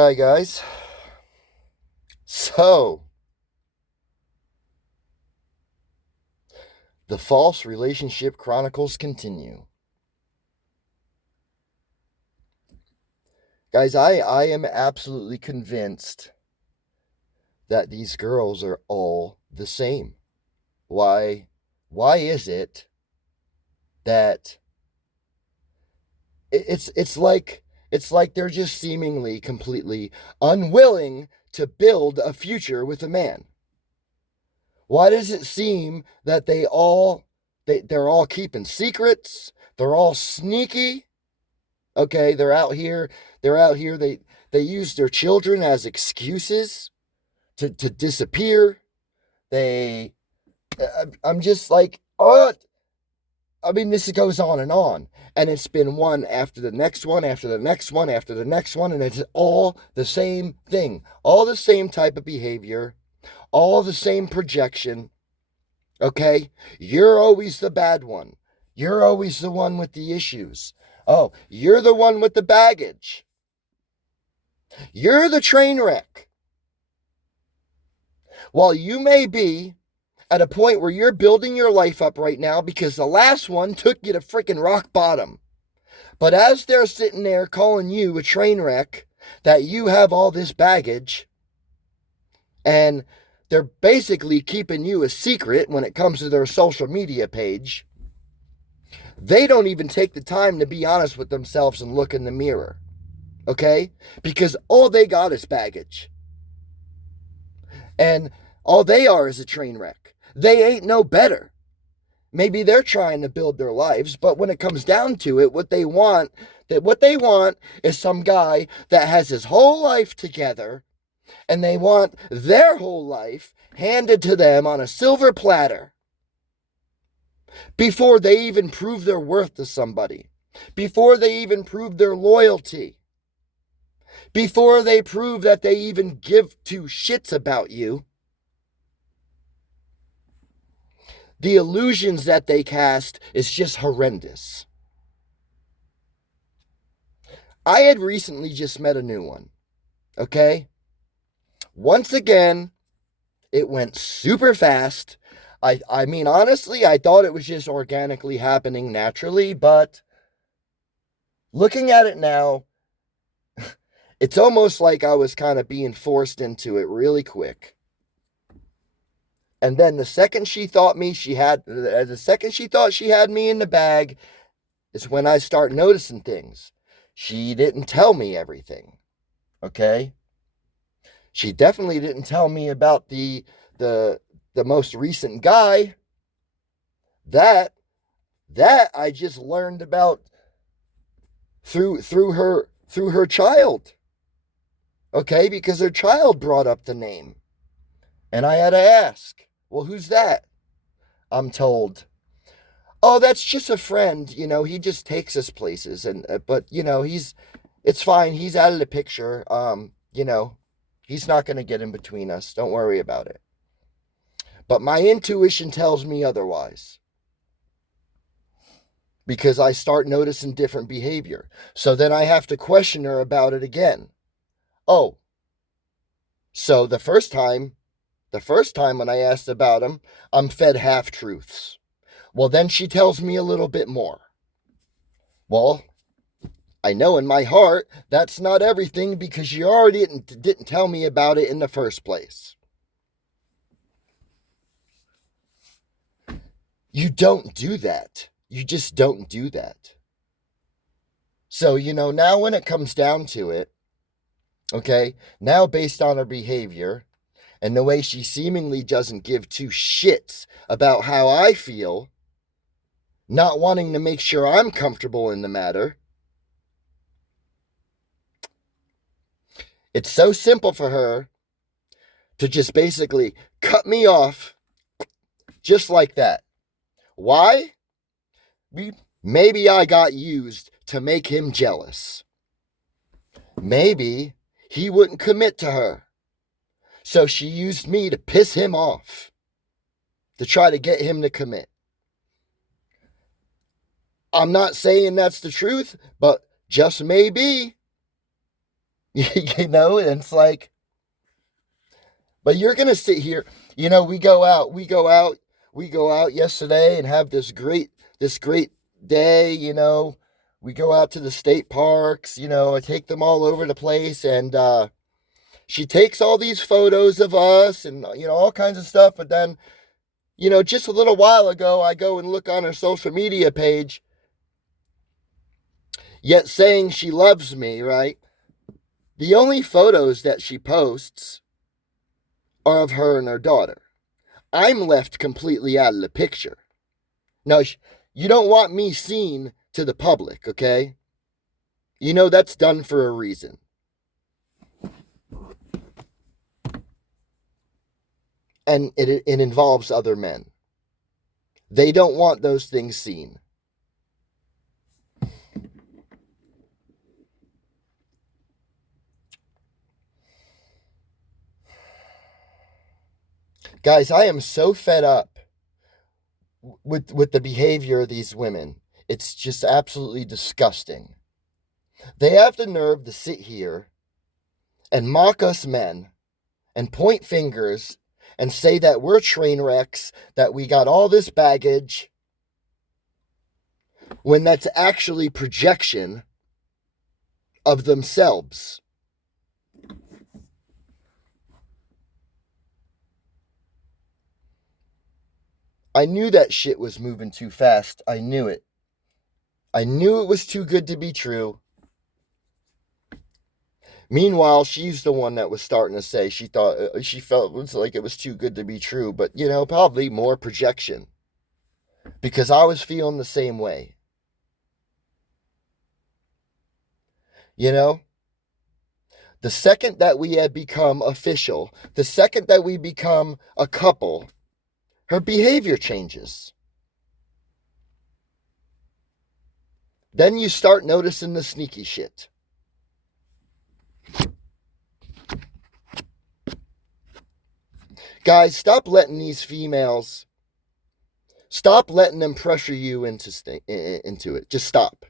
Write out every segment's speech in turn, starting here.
Hi, guys. So, the false relationship chronicles continue. Guys, I am absolutely convinced that these girls are all the same. Why why is it that it's like they're just seemingly completely unwilling to build a future with a man? Why does it seem that they're all keeping secrets? They're all sneaky. Okay, they're out here, they use their children as excuses to disappear. They I'm just like, oh, I mean, this goes on and on. And it's been one after the next one, after the next one, after the next one, and it's all the same thing. All the same type of behavior, all the same projection. Okay? You're always the bad one. You're always the one with the issues. Oh, you're the one with the baggage. You're the train wreck. While you may be at a point where you're building your life up right now because the last one took you to freaking rock bottom. But as they're sitting there calling you a train wreck, that you have all this baggage, and they're basically keeping you a secret when it comes to their social media page, they don't even take the time to be honest with themselves and look in the mirror. Okay? Because all they got is baggage. And all they are is a train wreck. They ain't no better. Maybe they're trying to build their lives, but when it comes down to it, what they want is some guy that has his whole life together, and they want their whole life handed to them on a silver platter before they even prove their worth to somebody, before they even prove their loyalty, before they prove that they even give two shits about you. The illusions that they cast is just horrendous. I had recently just met a new one. Okay? Once again, it went super fast. I mean, honestly, I thought it was just organically happening naturally, but looking at it now, it's almost like I was kind of being forced into it really quick. And then the second she thought she had me in the bag is when I start noticing things. She didn't tell me everything. Okay? She definitely didn't tell me about the most recent guy. That I just learned about through her child. Okay? Because her child brought up the name. And I had to ask, "Well, who's that?" I'm told, "Oh, that's just a friend, he just takes us places, and but it's fine. He's out of the picture. He's not going to get in between us. Don't worry about it." But my intuition tells me otherwise, because I start noticing different behavior. So then I have to question her about it again. Oh, so the first time when I asked about him, I'm fed half truths. Well, then she tells me a little bit more. Well, I know in my heart that's not everything, because you already didn't tell me about it in the first place. You don't do that. You just don't do that. So, now when it comes down to it, okay, now based on her behavior and the way she seemingly doesn't give two shits about how I feel, not wanting to make sure I'm comfortable in the matter, it's so simple for her to just basically cut me off just like that. Why? Maybe I got used to make him jealous. Maybe he wouldn't commit to her. So she used me to piss him off, to try to get him to commit. I'm not saying that's the truth, but just maybe. And it's like, but you're going to sit here, we go out yesterday and have this great day, we go out to the state parks, I take them all over the place, and she takes all these photos of us and, all kinds of stuff. But then, just a little while ago, I go and look on her social media page, yet saying she loves me, right? The only photos that she posts are of her and her daughter. I'm left completely out of the picture. Now, you don't want me seen to the public, okay? That's done for a reason. And it involves other men. They don't want those things seen. Guys, I am so fed up with the behavior of these women. It's just absolutely disgusting. They have the nerve to sit here and mock us men and point fingers and say that we're train wrecks, that we got all this baggage, when that's actually projection of themselves. I knew that shit was moving too fast. I knew it. I knew it was too good to be true. Meanwhile, she's the one that was starting to say she felt it was like it was too good to be true, but probably more projection, because I was feeling the same way. The second that we had become official, the second that we become a couple, her behavior changes. Then you start noticing the sneaky shit. Guys, stop letting these females, stop letting them pressure you into it. Just stop.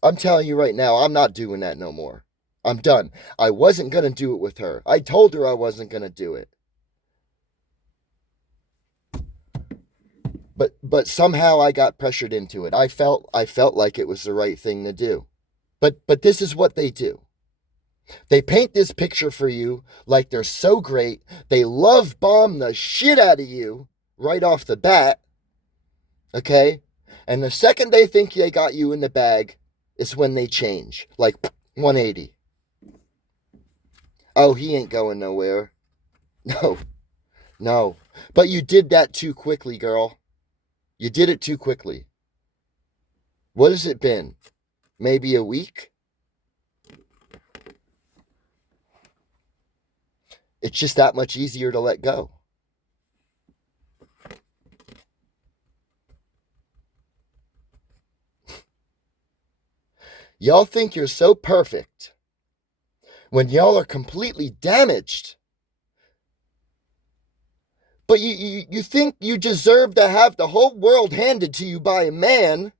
I'm telling you right now, I'm not doing that no more. I'm done. I wasn't going to do it with her. I told her I wasn't going to do it. But somehow I got pressured into it. I felt like it was the right thing to do. But this is what they do. They paint this picture for you like they're so great. They love bomb the shit out of you right off the bat. Okay? And the second they think they got you in the bag is when they change. Like 180. Oh, he ain't going nowhere. No. But you did that too quickly, girl. You did it too quickly. What has it been? Maybe a week? It's just that much easier to let go. Y'all think you're so perfect when y'all are completely damaged. But you think you deserve to have the whole world handed to you by a man,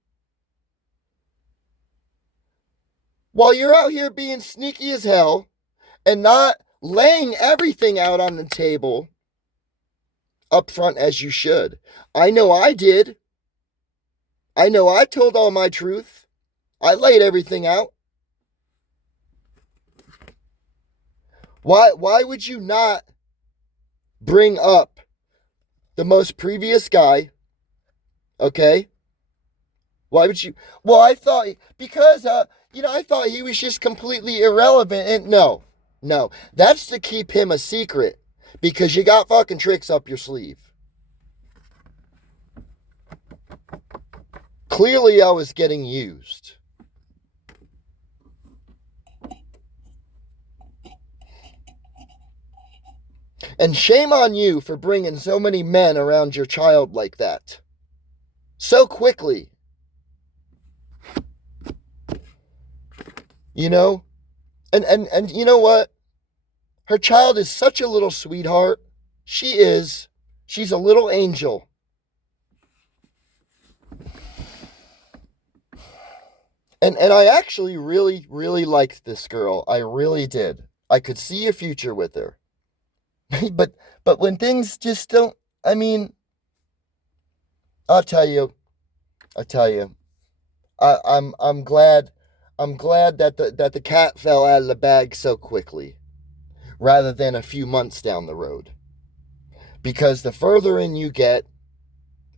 while you're out here being sneaky as hell and not laying everything out on the table up front as you should. I know I did. I know I told all my truth. I laid everything out. Why would you not bring up the most previous guy? Okay? Why would you? Well, I thought, because, I thought he was just completely irrelevant. And no. That's to keep him a secret, because you got fucking tricks up your sleeve. Clearly, I was getting used. And shame on you for bringing so many men around your child like that. So quickly. And you know what? Her child is such a little sweetheart. She is. She's a little angel. And I actually really, really liked this girl. I really did. I could see a future with her. but but when things just don't, I mean, I'll tell you, I'll tell you. I'm glad that the cat fell out of the bag so quickly, rather than a few months down the road. Because the further in you get,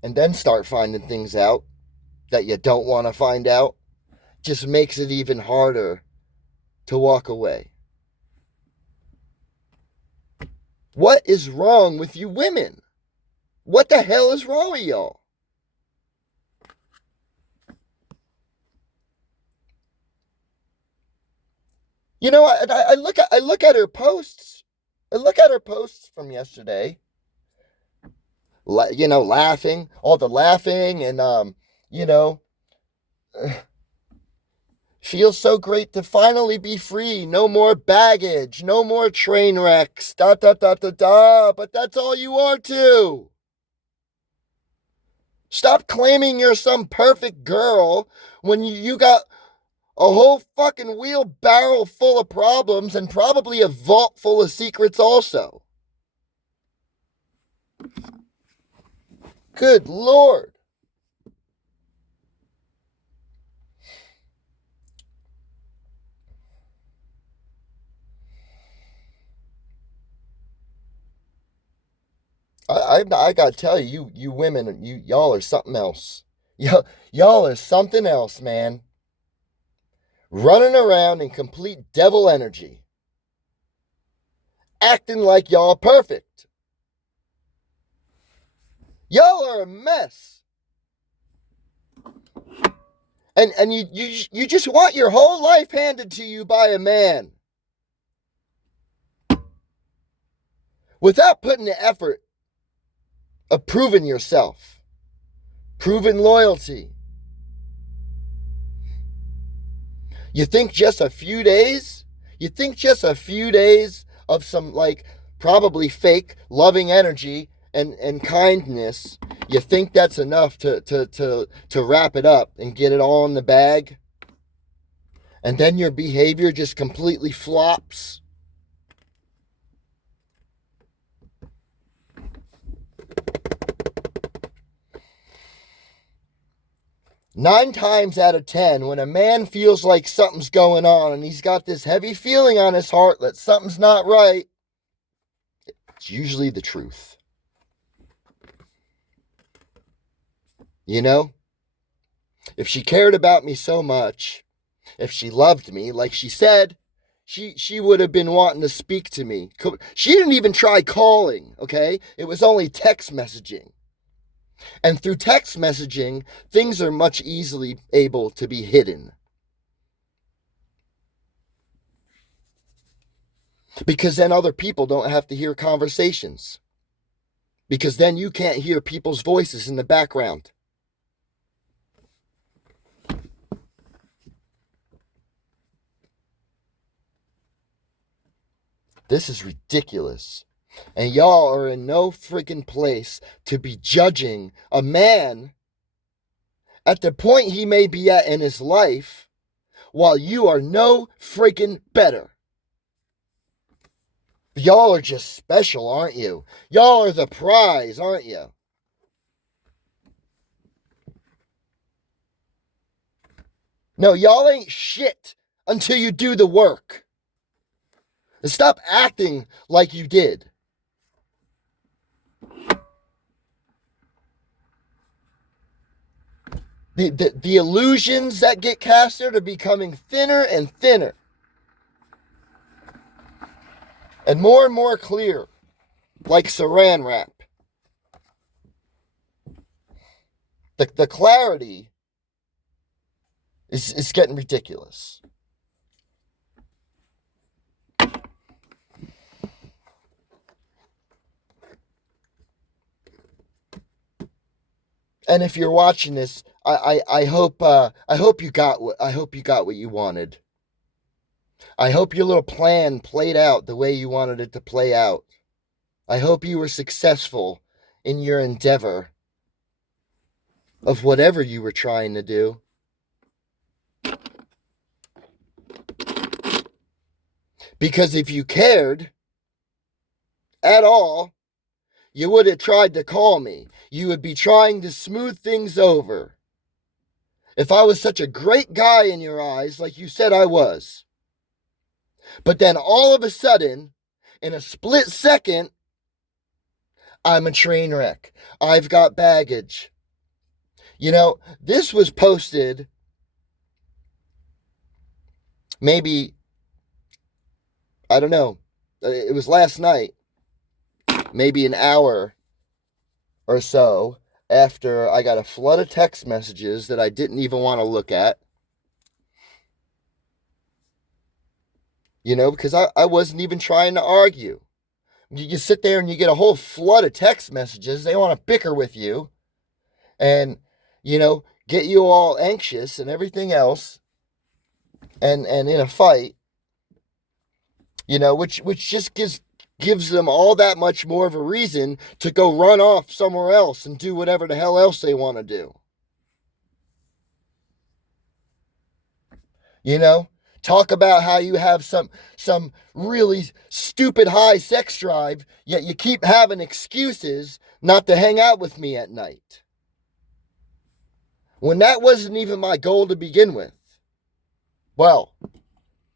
and then start finding things out that you don't want to find out, just makes it even harder to walk away. What is wrong with you women? What the hell is wrong with y'all? You know, I look at her posts. I look at her posts from yesterday. You know, laughing, all the laughing, and you know, feels so great to finally be free. No more baggage, no more train wrecks. Da da da da da. But that's all you are too. Stop claiming you're some perfect girl when you got a whole fucking wheelbarrow full of problems and probably a vault full of secrets also. Good Lord. I gotta tell you, you women, y'all are something else. Y'all are something else, man. Running around in complete devil energy. Acting like y'all perfect. Y'all are a mess. And you just want your whole life handed to you by a man. Without putting the effort of proving yourself. Proving loyalty. You think just a few days? You think just a few days of some, like, probably fake loving energy and kindness, you think that's enough to wrap it up and get it all in the bag? And then your behavior just completely flops? Nine times out of 10, when a man feels like something's going on and he's got this heavy feeling on his heart that something's not right, it's usually the truth. You know? If she cared about me so much, if she loved me, like she said, she would have been wanting to speak to me. She didn't even try calling, okay? It was only text messaging. And through text messaging, things are much easily able to be hidden. Because then other people don't have to hear conversations. Because then you can't hear people's voices in the background. This is ridiculous. And y'all are in no freaking place to be judging a man at the point he may be at in his life, while you are no freaking better. Y'all are just special, aren't you? Y'all are the prize, aren't you? No, y'all ain't shit until you do the work. And stop acting like you did. The illusions that get casted are becoming thinner and thinner. And more clear. Like saran wrap. The clarity is getting ridiculous. And if you're watching this, I hope you got what you wanted. I hope your little plan played out the way you wanted it to play out. I hope you were successful in your endeavor of whatever you were trying to do. Because if you cared at all, you would have tried to call me. You would be trying to smooth things over. If I was such a great guy in your eyes, like you said I was. But then all of a sudden, in a split second, I'm a train wreck. I've got baggage. You know, this was posted maybe, I don't know, it was last night, maybe an hour or so after I got a flood of text messages that I didn't even want to look at. You know, because I wasn't even trying to argue. You sit there and you get a whole flood of text messages. They want to bicker with you and, you know, get you all anxious and everything else and in a fight, you know, which just gives them all that much more of a reason to go run off somewhere else and do whatever the hell else they want to do. You know, talk about how you have some really stupid high sex drive, yet you keep having excuses not to hang out with me at night. When that wasn't even my goal to begin with. Well,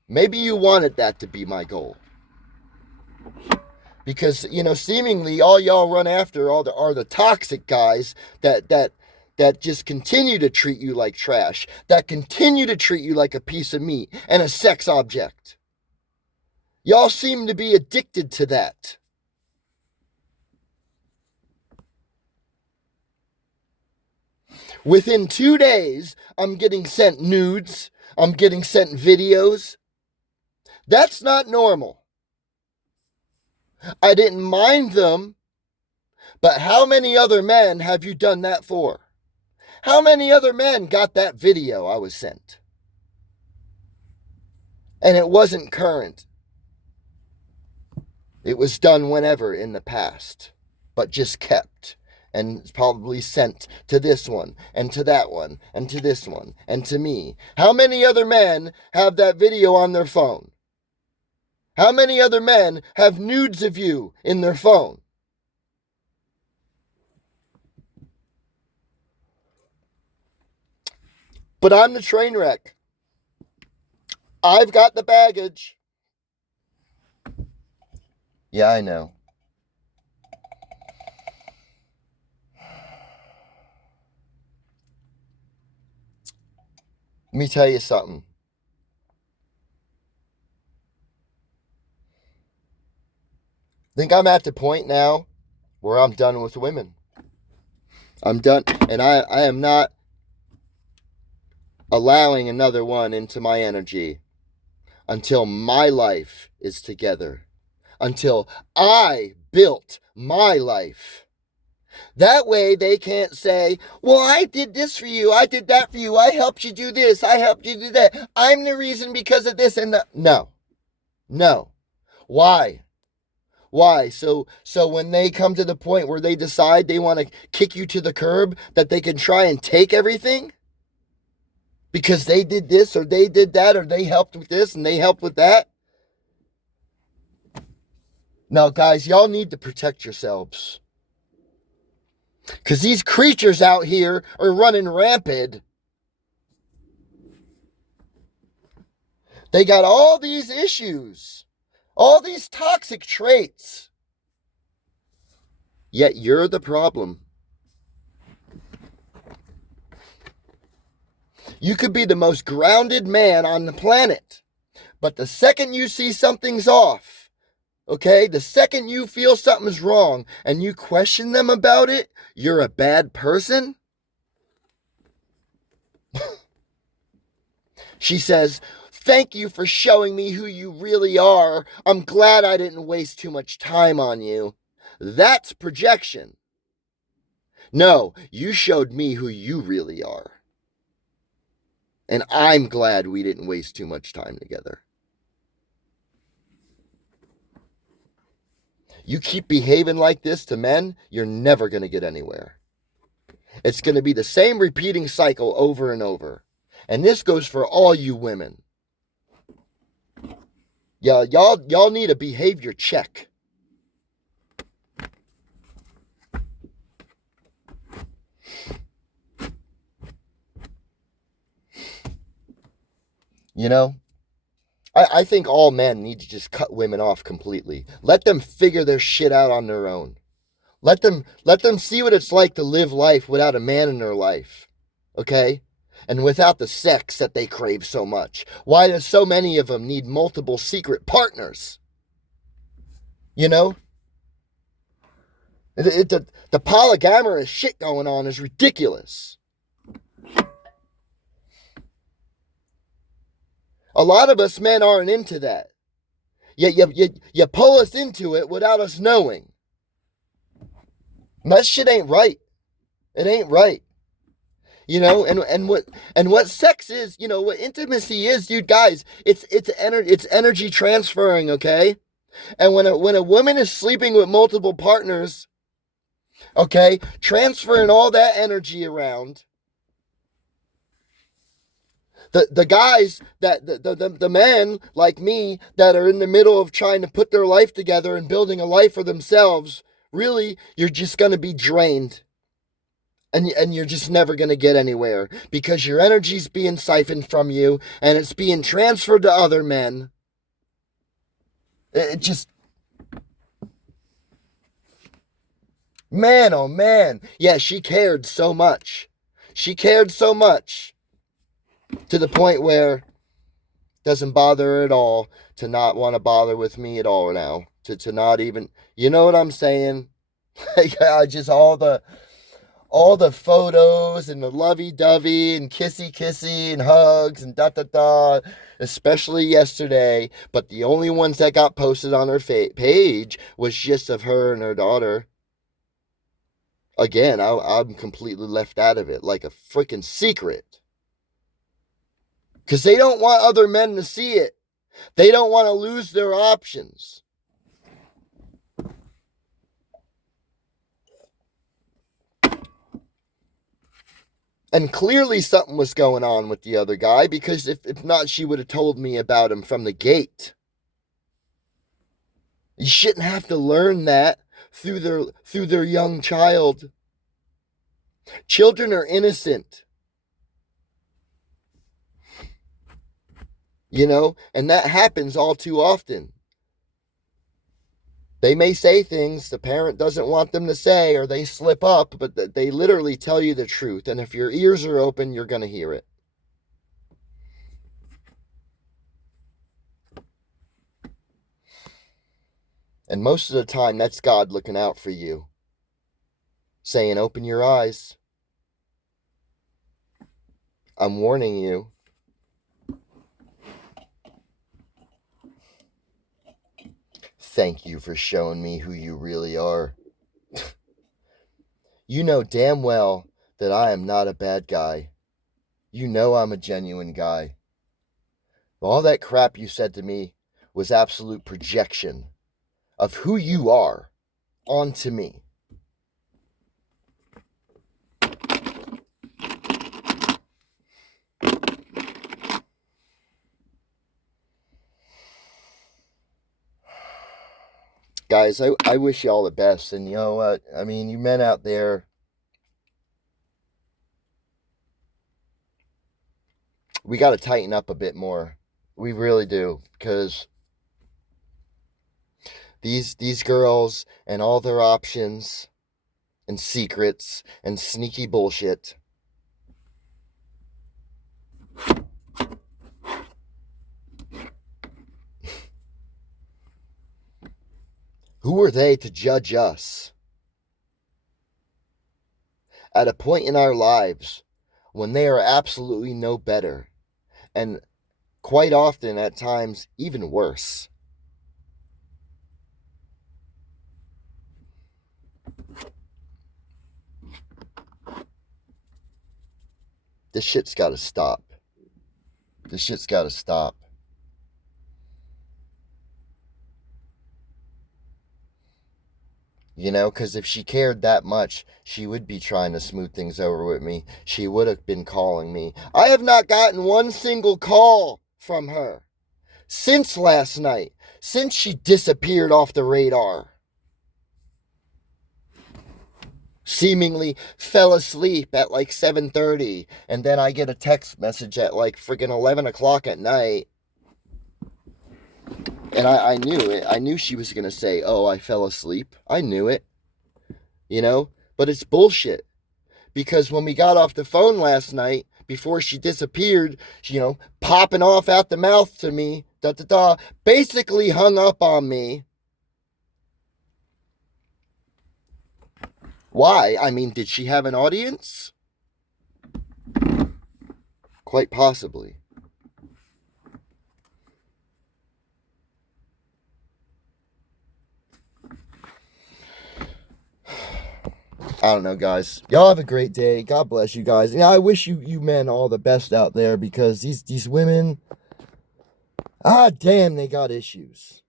maybe you wanted that to be my goal. Because, you know, seemingly all y'all run after are the toxic guys that just continue to treat you like trash, that continue to treat you like a piece of meat and a sex object. Y'all seem to be addicted to that. Within 2 days, I'm getting sent nudes. I'm getting sent videos. That's not normal. I didn't mind them, but how many other men have you done that for? How many other men got that video I was sent? And it wasn't current. It was done whenever in the past, but just kept. And probably sent to this one, and to that one, and to this one, and to me. How many other men have that video on their phone? How many other men have nudes of you in their phone? But I'm the train wreck. I've got the baggage. Yeah, I know. Let me tell you something. I think I'm at the point now where I'm done with women. I'm done. And I am not allowing another one into my energy until my life is together. Until I built my life. That way they can't say, well, I did this for you. I did that for you. I helped you do this. I helped you do that. I'm the reason because of this and that. No. Why? So when they come to the point where they decide they want to kick you to the curb, that they can try and take everything because they did this or they did that or they helped with this and they helped with that. No, guys, y'all need to protect yourselves. Because these creatures out here are running rampant. They got all these issues, all these toxic traits. Yet you're the problem. You could be the most grounded man on the planet. But the second you see something's off, okay, the second you feel something's wrong and you question them about it, you're a bad person. She says, thank you for showing me who you really are. I'm glad I didn't waste too much time on you. That's projection. No, you showed me who you really are. And I'm glad we didn't waste too much time together. You keep behaving like this to men, you're never going to get anywhere. It's going to be the same repeating cycle over and over. And this goes for all you women. Yeah, y'all need a behavior check. You know? I think all men need to just cut women off completely. Let them figure their shit out on their own. Let them see what it's like to live life without a man in their life. Okay? And without the sex that they crave so much. Why do so many of them need multiple secret partners? You know? The polygamorous shit going on is ridiculous. A lot of us men aren't into that. You pull us into it without us knowing. And that shit ain't right. It ain't right. You know, and what sex is, you know, what intimacy is, dude, guys, it's energy transferring, okay? And when a woman is sleeping with multiple partners, okay, transferring all that energy around, the guys that the men like me that are in the middle of trying to put their life together and building a life for themselves, really, you're just going to be drained. And you're just never going to get anywhere because your energy's being siphoned from you and it's being transferred to other men. It just, man, oh man. Yeah, she cared so much. She cared so much to the point where it doesn't bother her at all to not want to bother with me at all now. To not even, you know what I'm saying? Just all the photos and the lovey-dovey and kissy-kissy and hugs and da-da-da, especially yesterday. But the only ones that got posted on her page was just of her and her daughter. Again, I'm completely left out of it, like a freaking secret. Because they don't want other men to see it. They don't want to lose their options. And clearly something was going on with the other guy, because if not, she would have told me about him from the gate. You shouldn't have to learn that through their young child. Children are innocent. You know, and that happens all too often. They may say things the parent doesn't want them to say, or they slip up, but they literally tell you the truth. And if your ears are open, you're going to hear it. And most of the time, that's God looking out for you, saying, open your eyes. I'm warning you. Thank you for showing me who you really are. You know damn well that I am not a bad guy. You know I'm a genuine guy. All that crap you said to me was absolute projection of who you are onto me. Guys, I wish y'all the best. And you know what? I mean, you men out there, we got to tighten up a bit more. We really do. Because these girls and all their options and secrets and sneaky bullshit. Who are they to judge us? At a point in our lives when they are absolutely no better, and quite often at times even worse. This shit's got to stop. This shit's got to stop. You know, because if she cared that much, she would be trying to smooth things over with me. She would have been calling me. I have not gotten one single call from her since last night, since she disappeared off the radar. Seemingly fell asleep at like 7:30, and then I get a text message at like friggin' 11 o'clock at night. And I knew it. I knew she was going to say, oh, I fell asleep. I knew it. You know? But it's bullshit. Because when we got off the phone last night, before she disappeared, she, popping off at the mouth to me, basically hung up on me. Why? I mean, did she have an audience? Quite possibly. I don't know, guys. Y'all have a great day. God bless you guys. I wish you men all the best out there, because these women, damn, they got issues.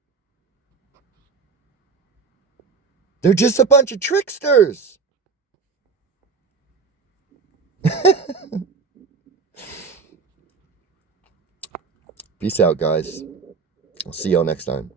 They're just a bunch of tricksters. Peace out, guys. I'll see y'all next time.